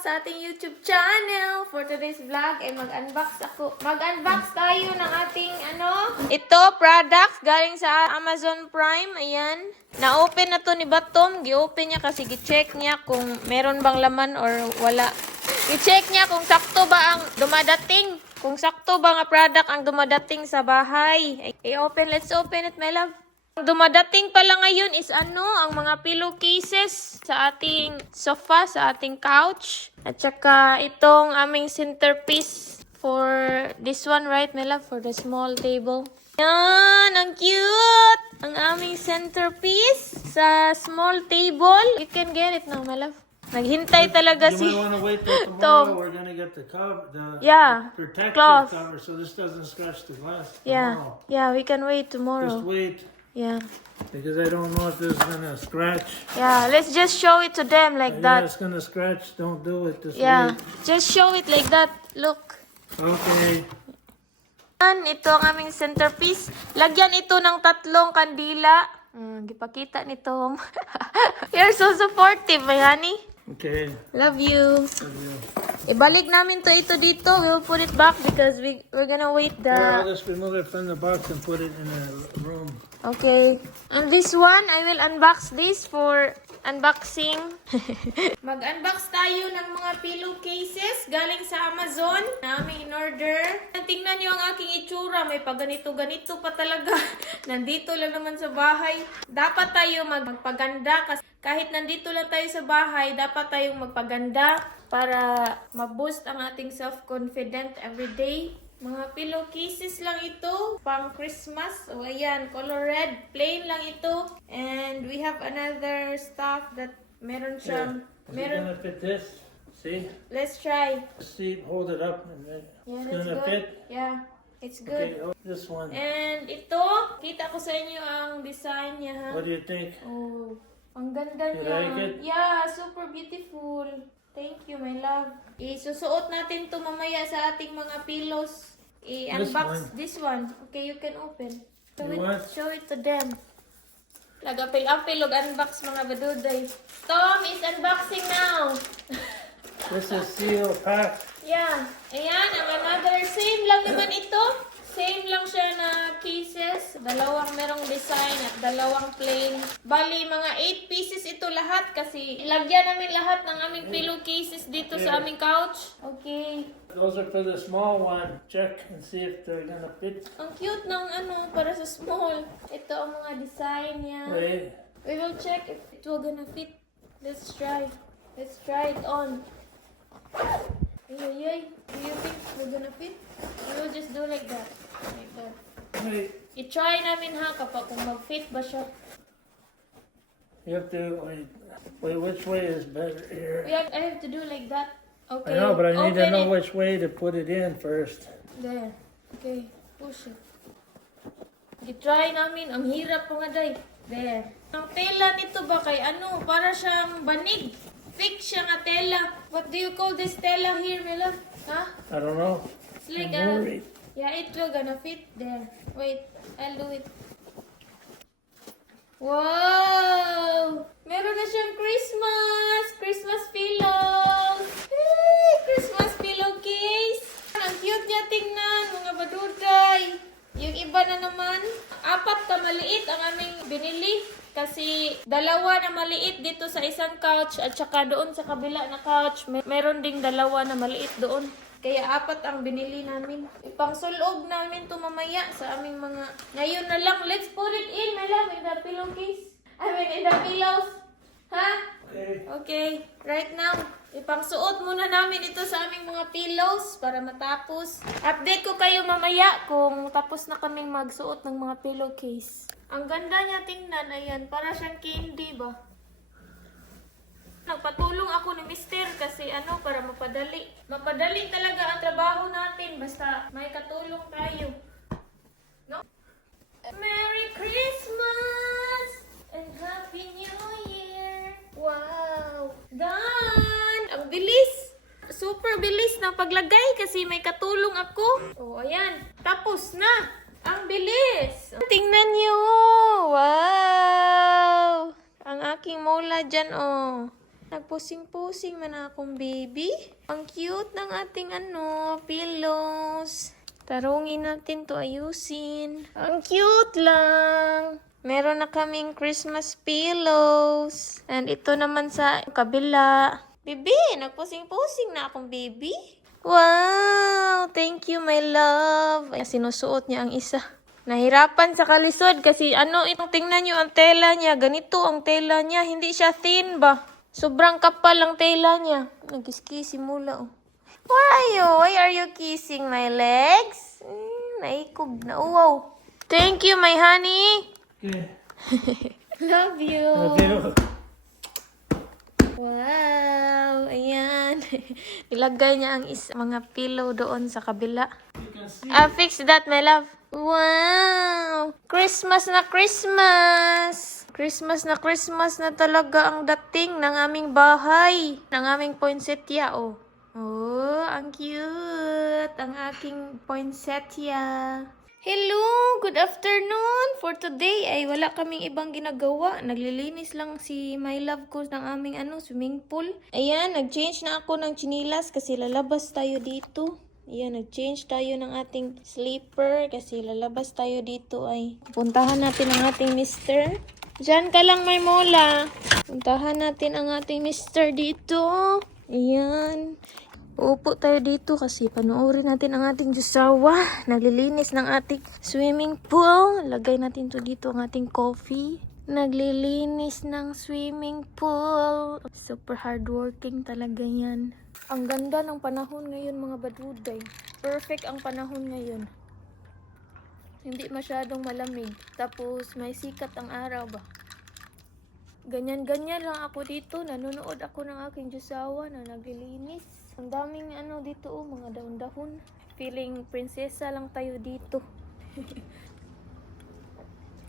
back sa ating YouTube channel. For today's vlog ay mag-unbox ako. Mag-unbox tayo ng ating ito, products galing sa Amazon Prime. Ayan. Na-open na to ni Batom. Gi-open niya kasi gi-check niya kung meron bang laman or wala. I-check niya kung sakto ba ang dumadating. Kung sakto ba nga product ang dumadating sa bahay. I-open. Let's open it, my love. Ang dumadating pala ngayon is ang mga pillowcases sa ating sofa, sa ating couch. At saka itong aming centerpiece for this one, right, my love? For the small table. Yan! Ang cute! Ang aming centerpiece sa small table. You can get it now, my love. Naghintay talaga si You might want to wait till tomorrow. Tom. We're gonna get the cover, the protective cloth. cover, so this doesn't scratch the glass. Yeah, Tomorrow. yeah, we can wait tomorrow. Just wait, Yeah. because I don't know if this is gonna scratch. Yeah, let's just show it to them like Yeah, that. it's gonna scratch. Don't do it. Just Yeah, wait. just show it like that. Look. Okay. Ito ang aming centerpiece. Lagyan ito ng 3 kandila. Gipakita ni Tom. You're so supportive, my honey. Okay. Love you. Love you. Ibalik namin ito dito. We'll put it back because we're gonna wait Here, I'll the... just remove it from the box and put it in the room. Okay. And this one, I will unbox this for unboxing. Mag-unbox tayo ng mga pillowcases galing sa Amazon. Namin in order. Tingnan nyo ang aking itsura. May paganito-ganito pa talaga. Nandito lang naman sa bahay. Dapat tayo magpaganda kasi kahit nandito lang tayo sa bahay, dapat tayong magpaganda para ma-boost ang ating self-confidence everyday. Mga pillowcases lang ito, pang Christmas. O ayan, color red, plain lang ito. And we have another stuff that meron siyang... Is it gonna fit this? See? Let's try. See, hold it up. And then Yeah, it's that's gonna good. fit. Yeah, it's Okay, good. oh, this one. And ito, kita ko sa inyo ang design niya, ha? What do you think? Oh, ang ganda You niya. like it? Yeah, super beautiful. Thank you, my love. Isusuot natin to mamaya sa ating mga pillows. I-unbox this one. Okay, you can open. Show it to them. Lagapil-apil og unbox mga baduday. Tom is unboxing now. This is seal pack. Yeah. Ayan, ang another. Same lang naman ito. Same lang siya na cases. Dalawang merong design at dalawang plain. Bali, mga 8 pieces ito lahat kasi ilagyan namin lahat ng aming pillowcases dito sa aming couch. Okay. Those are for the small one. Check and see if they're gonna fit. Ang cute ng para sa small. Ito ang mga design niya. Wait. We will check if it will gonna fit. Let's try. Let's try it on. Ay. Do you think we're gonna fit? We will just do like that. Like that. Wait. I-try namin ha kapag kung mag-fit ba siya. You have to wait. Which way is better here? I have to do like that. Okay. I know, but I need to Open know it. which way to put it in first. There. Okay. Push it. I-try namin. Ang hirap po nga day. There. Ang tela nito ba kay para siyang banig. Fix siya nga tela. What do you call this tela here, my love? Huh? I don't know. It's like I'm worried. yeah, it will gonna fit there. Wait, I'll do it. Wow! Meron na siyang Christmas pillows! Hey, Christmas pillowcase! Ang cute niya tingnan, mga baduday. Yung iba na naman, 4 ka maliit ang aming binili. Kasi 2 na maliit dito sa isang couch at saka doon sa kabila na couch, meron ding 2 na maliit doon. Kaya 4 ang binili namin. Ipangsulog namin to mamaya sa aming mga... Ngayon na lang, let's put it in, my love, in the pillowcase. In the pillows. Ha? Okay. Okay, right now, ipangsuot muna namin ito sa aming mga pillows para matapos. Update ko kayo mamaya kung tapos na kaming magsuot ng mga pillowcase. Ang ganda niya tingnan, ayan, para siyang candy ba? Nagpatulong ako ni Mister kasi para mapadali. Mapadali talaga ang trabaho natin basta may katulong tayo. No? Merry Christmas and Happy New Year! Wow! Done! Ang bilis! Super bilis ng paglagay kasi may katulong ako. Oh, ayan. Tapos na! Ang bilis! Tingnan niyo! Wow! Ang aking mola dyan, oh. Nagpusing-pusing man akong baby. Ang cute ng ating pillows. Tarungin natin to ayusin. Ang cute lang. Meron na kaming Christmas pillows. And ito naman sa kabila. Baby, nagpusing-pusing na akong baby. Wow! Thank you, my love. Ay, sinusuot niya ang isa. Nahirapan sa kalisod kasi itong tingnan nyo ang tela niya. Ganito ang tela niya. Hindi siya thin ba? Sobrang kapal ang tela niya. Nag-kiss mula oh. Why are you kissing my legs? Naikog na. Oh, wow. Thank you, my honey. Okay. Love you. Okay. Wow. Ayan. Nilagay niya ang mga pillow doon sa kabila. You can see. Fix that, my love. Wow! Christmas na Christmas! Christmas na talaga ang dating ng aming bahay. Ng aming poinsettia, oh. Oh, ang cute! Ang aking poinsettia. Hello! Good afternoon! For today ay wala kaming ibang ginagawa. Naglilinis lang si my love ko ng aming swimming pool. Ayan, nag-change na ako ng chinilas kasi lalabas tayo dito. Ayan, nag-change tayo ng ating sleeper kasi lalabas tayo dito ay puntahan natin ang ating mister. Diyan ka lang, may mola. Puntahan natin ang ating mister dito. Ayan. Uupo tayo dito kasi panoorin natin ang ating jusawa. Naglilinis ng ating swimming pool. Lagay natin to dito ang ating coffee. Naglilinis ng swimming pool. Super hardworking talaga yan. Ang ganda ng panahon ngayon mga baduday. Perfect ang panahon ngayon. Hindi masyadong malamig. Tapos may sikat ang araw ba. Ganyan-ganyan lang ako dito. Nanonood ako ng aking jusawa na naglilinis. Ang daming dito mga dahon-dahon. Feeling prinsesa lang tayo dito.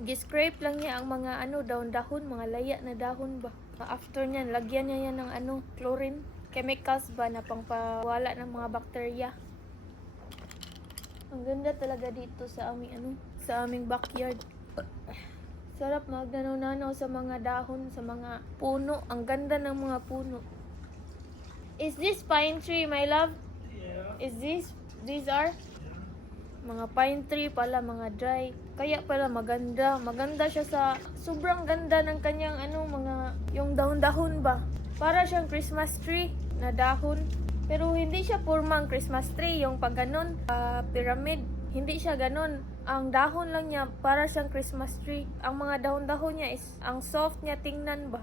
Giscrape lang niya ang mga dahon-dahon, mga laya na dahon ba. After niyan, lagyan niya yan ng chlorine. Chemicals ba na pangpawala ng mga bakterya. Ang ganda talaga dito sa aming sa aming backyard. Sarap magnanaw-nanaw sa mga dahon, sa mga puno. Ang ganda ng mga puno. Is this pine tree, my love? Yeah. Is these are? Mga pine tree pala, mga dry. Kaya pala maganda. Maganda siya sa sobrang ganda ng kanyang yung dahon-dahon ba. Para siyang Christmas tree na dahon. Pero hindi siya purmang Christmas tree. Yung pag ganon, pyramid. Hindi siya ganon. Ang dahon lang niya, para siyang Christmas tree. Ang mga dahon-dahon niya is, ang soft niya tingnan ba.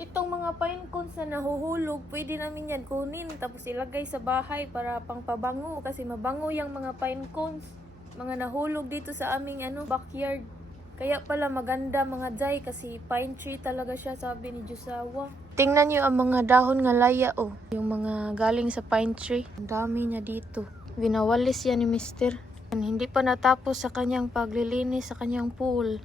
Itong mga pine cones na nahuhulog, pwede namin yan kunin. Tapos ilagay sa bahay para pangpabango. Kasi mabango yung mga pine cones. Mga nahulog dito sa aming backyard. Kaya pala maganda mga jay kasi pine tree talaga siya, sabi ni Jusawa. Tingnan niyo ang mga dahon nga laya oh. Yung mga galing sa pine tree. Ang dami niya dito. Winawalis yan ni Mister. Hindi pa natapos sa kanyang paglilinis sa kanyang pool.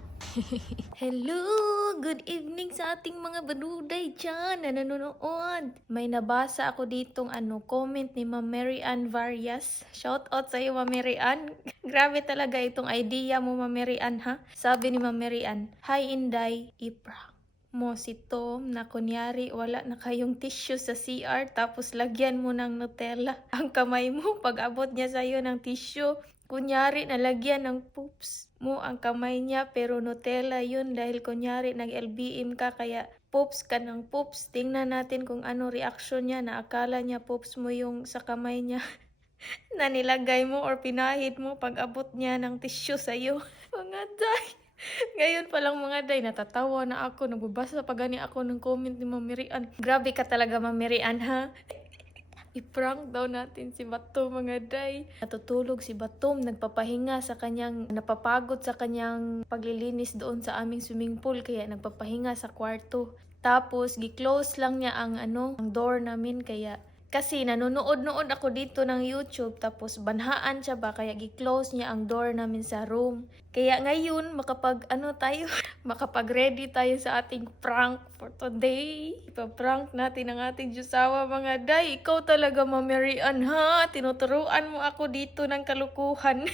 Hello! Good evening sa ating mga baduday dyan na nanonood. May nabasa ako ditong comment ni Ma'am Mary Ann Varias. Shout out sa iyo, Ma'am Mary Ann. Grabe talaga itong idea mo, Ma'am Mary Ann, ha? Sabi ni Ma'am Mary Ann, Hi Inday, iprank mo si Tom na kunyari wala na kayong tissue sa CR tapos lagyan mo ng Nutella ang kamay mo pag abot niya sa'yo ng tissue. Kunyari, nalagyan ng poops mo ang kamay niya pero Nutella yun dahil kunyari nag-LBM ka kaya poops ka ng poops. Tingnan natin kung ano reaction niya na akala niya poops mo yung sa kamay niya na nilagay mo or pinahid mo pag abot niya ng tissue sa'yo. Mga day. Ngayon pa lang mga day, natatawa na ako. Nagbabasa pa gani ako ng comment ni Ma'am Mary Ann. Grabe ka talaga, Ma'am Mary Ann, ha? I-prank daw natin si Batom mga day. Natutulog si Batom, nagpapahinga sa kanyang, napapagod sa kanyang paglilinis doon sa aming swimming pool. Kaya nagpapahinga sa kwarto. Tapos, gi-close lang niya ang door namin. Kaya, kasi nanonood-nood ako dito ng YouTube. Tapos, banhaan siya ba? Kaya gi-close niya ang door namin sa room. Kaya ngayon, makapag-ready tayo sa ating prank for today. Ipa-prank natin ang ating Jusawa mga day. Ikaw talaga, Ma'am Mary Ann, ha? Tinuturuan mo ako dito ng kalukuhan.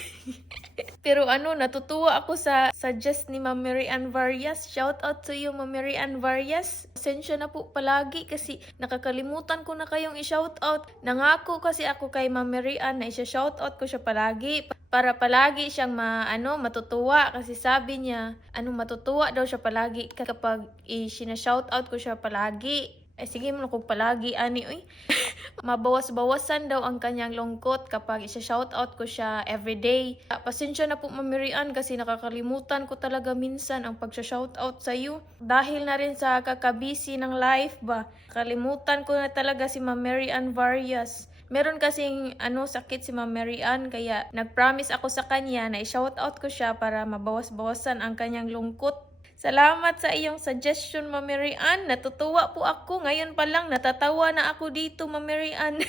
Pero ano, natutuwa ako sa suggest ni Ma'am Mary Ann Varias. Shout out to you, Ma'am Mary Ann Varias. Pasensya na po palagi kasi nakakalimutan ko na kayong i-shout out. Nangako kasi ako kay Ma'am Mary Ann na i-shout out ko siya palagi para palagi siyang matutuwa kasi sabi niya, matutuwa daw siya palagi kapag i-shout out ko siya palagi. Ay sige mo kung palagi ani oy. Mabawas-bawasan daw ang kanyang lungkot kapag isa-shoutout ko siya everyday. Pasensya na po Ma'am Mary Ann kasi nakakalimutan ko talaga minsan ang pag-shoutout sa iyo. Dahil na rin sa kakabisi ng life ba. Kalimutan ko na talaga si Ma'am Mary Ann Varias. Meron kasing sakit si Ma'am Mary Ann kaya nag-promise ako sa kanya na i-shoutout ko siya para mabawas-bawasan ang kanyang lungkot. Salamat sa iyong suggestion, Ma'am Mary Ann. Natutuwa po ako. Ngayon pa lang, natatawa na ako dito, Ma'am Mary Ann.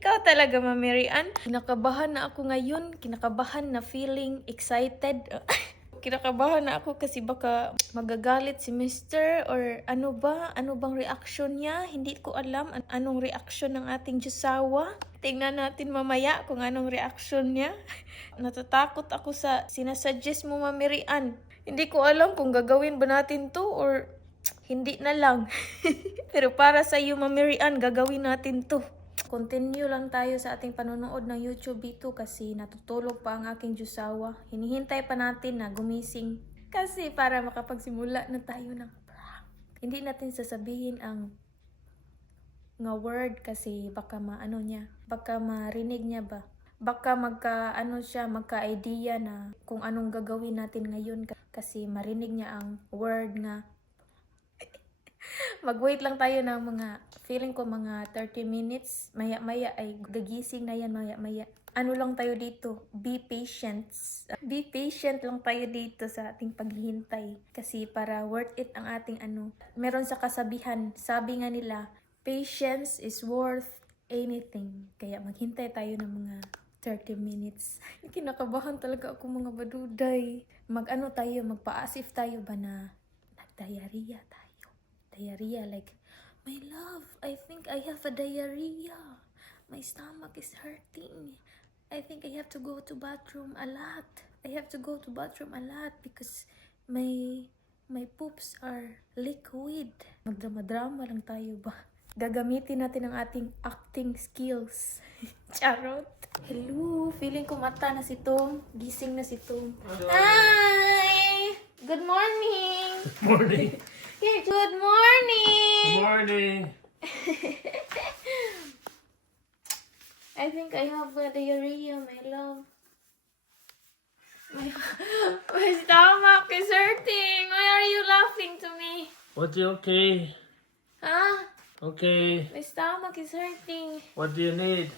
Ikaw talaga, Ma'am Mary Ann. Kinakabahan na ako ngayon. Kinakabahan na feeling excited. Kinakabahan na ako kasi baka magagalit si Mr. or ano ba? Ano bang reaction niya? Hindi ko alam anong reaction ng ating Diyosawa. Tingnan natin mamaya kung anong reaction niya. Natatakot ako sa sinasuggest mo, Ma'am Mary Ann. Hindi ko alam kung gagawin ba natin to or hindi na lang. Pero para sa iyo, Ma'am Mary Ann, gagawin natin to. Continue lang tayo sa ating panonood ng YouTube dito kasi natutulog pa ang aking Diyosawa. Hinihintay pa natin na gumising. Kasi para makapagsimula na tayo ng prank. Hindi natin sasabihin ang word kasi baka baka marinig niya ba. Baka magka-idea na kung anong gagawin natin ngayon kasi marinig niya ang word nga. Mag-wait lang tayo ng feeling ko mga 30 minutes. Maya-maya ay gagising na yan maya-maya. Ano lang tayo dito? Be patient. Be patient lang tayo dito sa ating paghihintay. Kasi para worth it ang ating Meron sa kasabihan, sabi nga nila, patience is worth anything. Kaya maghintay tayo ng mga 30 minutes. Kinakabahan talaga ako mga baduday. Magpa-asif tayo ba na nag-diarrhea tayo. Diarrhea like, my love, I think I have a diarrhea. My stomach is hurting. I think I have to go to bathroom a lot. I have to go to bathroom a lot because my poops are liquid. Magdrama-drama lang tayo ba? Gagamitin natin ang ating acting skills. Charot. Hello, feeling ko mata na si Tom. Gising na si Tom. Hi! Good morning! Good morning. Yeah, good morning! Good morning. I think I have a diarrhea, my love. My stomach is hurting. Why are you laughing to me? What's okay? Huh? Okay. My stomach is hurting. What do you need?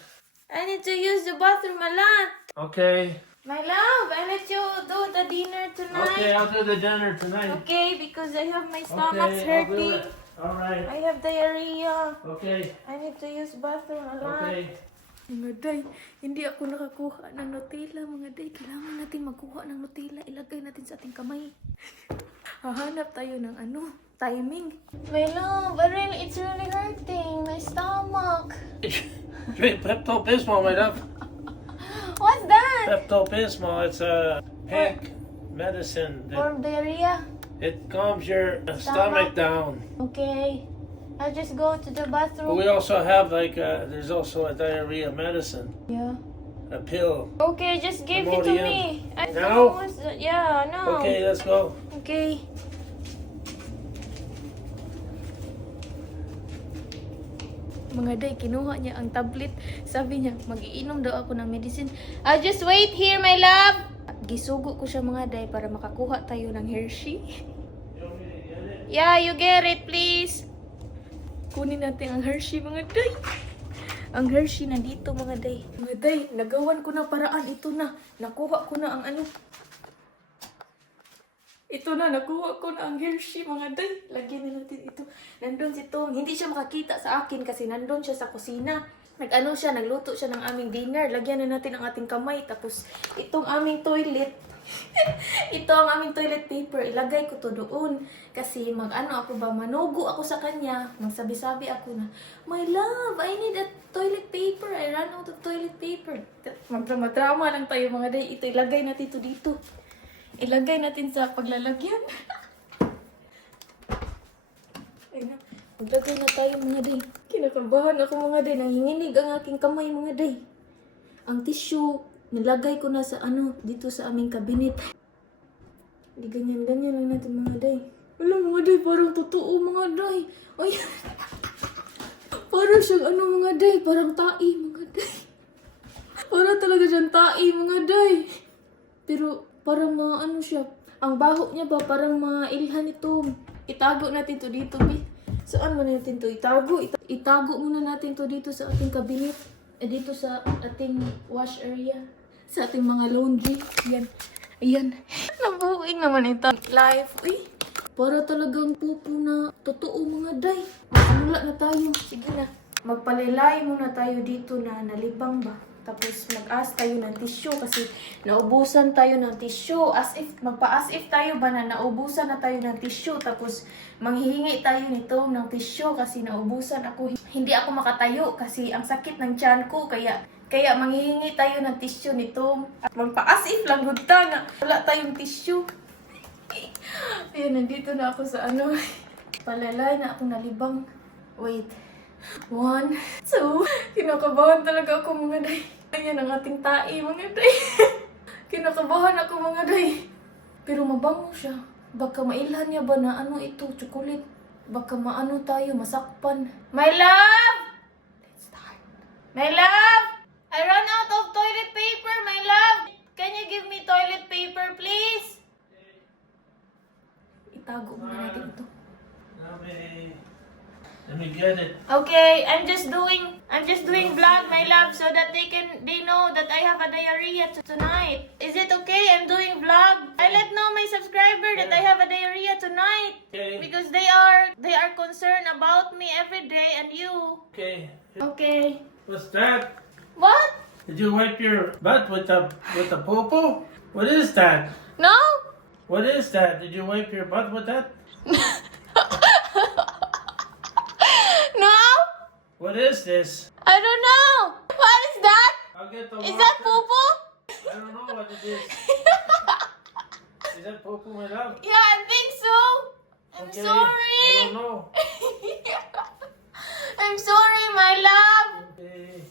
I need to use the bathroom a lot. Okay. My love, I let you do the dinner tonight. Okay, I'll do the dinner tonight. Okay, because I have my stomach's Okay, I'll do hurting. it. All right. I have diarrhea. Okay. I need to use bathroom a lot. Okay. Mga day, hindi ako nakakuha ng Nutella. Mga day, kailangan natin magkuha ng Nutella. Ilagay natin sa ating kamay. Hahanap tayo ng timing. My love, it's really hurting. My stomach. Drink Pepto-Bismol, my love. What's that? Pepto-Bismol, it's a pink medicine. For diarrhea? It calms your stomach down. Okay. I'll just go to the But bathroom. we also have there's also a diarrhea medicine, Yeah. a pill. Okay, just give it to Imodium. me. I Now? don't know what's that. Yeah, no. Okay, let's go. Okay. Mga day, kinuha niya ang tablet. Sabi niya, mag-iinom daw ako ng medicine. I'll just wait here, my love. Gisugo ko siya mga day para makakuha tayo ng Hershey. Yeah, you get it, please. Kunin natin ang Hershey, mga day. Ang Hershey nandito, mga day. Mga day, nagawan ko na paraan. Ito na. Nakuha ko na ang Ito na, nakuha ko na ang Hershey, mga day. Lagyan na natin ito. Nandun si Tom. Hindi siya makakita sa akin kasi nandun siya sa kusina. Nagluto siya ng aming dinner. Lagyan na natin ang ating kamay. Tapos, itong aming toilet. Ito ang aming toilet paper. Ilagay ko to doon. Kasi mag-ano ako ba, manugo ako sa kanya. Magsabi-sabi ako na, my love, I need a toilet paper. I ran out of toilet paper. Magdrama-drama lang tayo mga day. Ito, ilagay natin to dito. Ilagay natin sa paglalagyan. Ay na, maglagay na tayo mga day. Kinakabahan ako mga day. Nanginginig ang aking kamay mga day. Ang tissue, nilagay ko na sa dito sa aming kabinet. Di ganyan-ganyan lang natin mga day. Wala mga day, parang totoo mga day. Ay, parang siyang mga day, parang tai mga day. Parang talaga siyang tai mga day. Pero parang siya. Ang baho niya ba, parang mailhan ito. Itago natin to dito, B. Saan mo natin to itago? Itago muna natin to dito sa ating kabinet. Dito sa ating wash area. Sa ating mga laundry. Yan. Ayan. Nabuing naman ito. Live. Uy. Para talagang pupo na totoo mga day. Magsimula na tayo. Sige na. Magpalilay muna tayo dito na nalibang ba. Tapos mag-ask tayo ng tissue kasi naubusan tayo ng tissue. Magpa-as if tayo ba na naubusan na tayo ng tissue. Tapos manghihingi tayo nito ng tissue kasi naubusan ako. Hindi ako makatayo kasi ang sakit ng tiyan ko. Kaya manghihingi tayo ng tissue nito. At magpa-as if lang gudta na wala tayong tissue. Ayun, nandito na ako sa Palalay na ako nalibang. Wait. 1, 2. Kinakabahan talaga ako mga day. Ayan ang ating tai mga day. Kinakabahan ako mga day. Pero mabango siya. Baka mailhan niya ba na ito, chocolate. Baka tayo, masakpan. My love! Let's start. My love! I ran out of toilet paper, my love! Can you give me toilet paper, please? Itago muna natin ito. Let me get it. Okay, I'm just doing vlog, my love, so that they know that I have a diarrhea tonight. Is it okay? I'm doing vlog. I let know my subscriber that I have a diarrhea tonight. Okay. Because they are concerned about me every day and you. Okay. Okay. What's that? What? Did you wipe your butt with the poo-poo? What is that? No? What is that? Did you wipe your butt with that? No? What is this? I don't know. What is that? I'll get the Is that water. poo-poo? I don't know what it is. Is that poo-poo, my love? Yeah, I think so. I'm Okay, sorry. I don't know. I'm sorry, my love. Okay.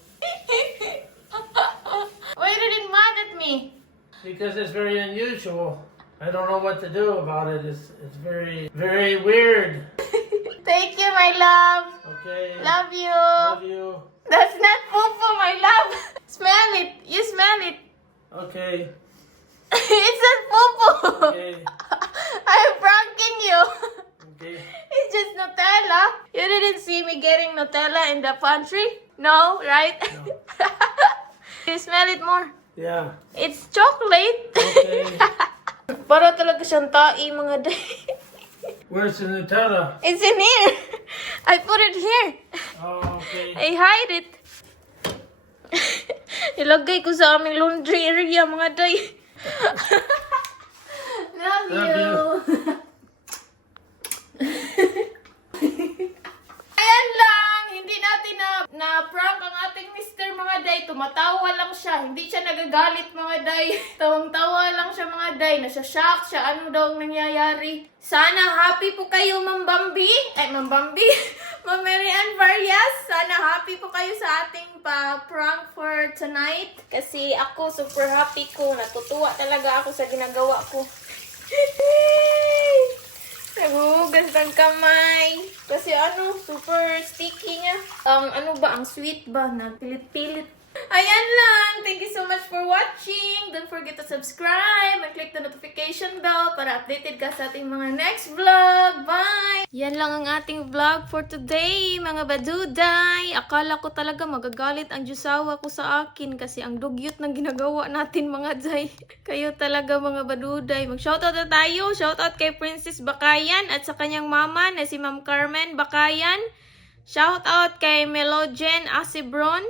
Why you didn't mad at me? Because it's very unusual. I don't know what to do about it. It's very, very weird. Thank you, my love. Okay. Love you. Love you. That's not poo-poo, my love. Smell it. You smell it. Okay. It's not poo-poo. Okay. I'm pranking you. Okay. It's just Nutella. You didn't see me getting Nutella in the pantry? No, right? No. You smell it more. Yeah. It's chocolate. Okay. Para talaga siyang tai, mga day. Where's the Nutella? It's in here. I put it here. Oh, okay. I hide it. Ilagay ko sa aming laundry area, mga day. Love Love you. you. Ayan lang. Hindi natin na-prank ang ating mister, mga day. Tumatawa lang siya. Hindi siya nagagalit, mga day. Tawang-tawa lang siya, mga day. Nasya-shock siya. Ano daw ang nangyayari? Sana happy po kayo, Ma'am Bambi. Ma'am Bambi. Ma'am Mary Ann Varias. Sana happy po kayo sa ating prank for tonight. Kasi ako, super happy ko. Natutuwa talaga ako sa ginagawa ko. Naguhugas ng kamay. Kasi super sticky niya. Ang sweet ba? Nagpilit-pilit. Ayan lang. Thank you so much for watching. Don't forget to subscribe and click the notification bell para updated ka sa ating mga next vlog. Bye! Yan lang ang ating vlog for today, mga baduday. Akala ko talaga magagalit ang Diyosawa ko sa akin kasi ang dugyot ng ginagawa natin, mga day. Kayo talaga, mga baduday. Mag-shoutout na tayo. Shoutout kay Princess Bakayan at sa kanyang mama na si Ma'am Carmen Bakayan. Shoutout kay Melogen Asibron.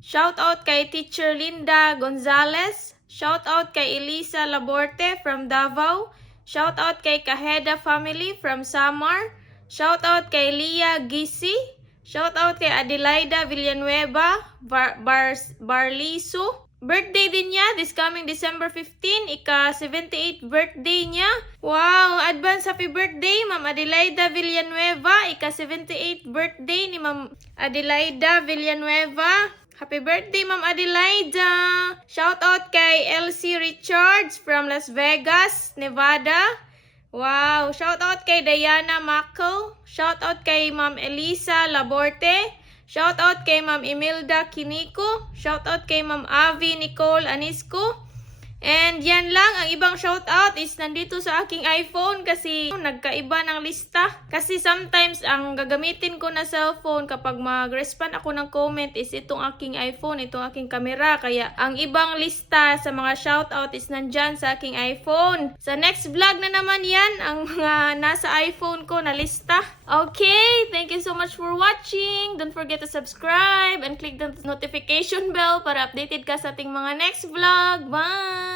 Shoutout kay Teacher Linda Gonzalez. Shout out kay Elisa Laborte from Davao. Shout out kay Kaheda family from Samar. Shout out kay Leah Gisi. Shout out kay Adelaida Villanueva Barliso. Birthday din niya this coming December 15, ika 78th birthday niya. Wow, advance happy birthday Ma'am Adelaida Villanueva, ika 78th birthday ni Ma'am Adelaida Villanueva. Happy birthday Ma'am Adelaida. Shout out kay Elsie Richards from Las Vegas, Nevada. Wow, shout out kay Diana Mako. Shout out kay Ma'am Elisa Laborte. Shout out kay Ma'am Imelda Kiniko. Shout out kay Ma'am Avi Nicole Anisco. And yan lang, ang ibang shout out is nandito sa aking iPhone kasi nagkaiba ng lista. Kasi sometimes ang gagamitin ko na cellphone kapag mag-respond ako ng comment is itong aking iPhone, itong aking camera. Kaya ang ibang lista sa mga shout out is nandyan sa aking iPhone. Sa next vlog na naman yan, ang mga nasa iPhone ko na lista. Okay, thank you so much for watching. Don't forget to subscribe and click the notification bell para updated ka sa ating mga next vlog. Bye!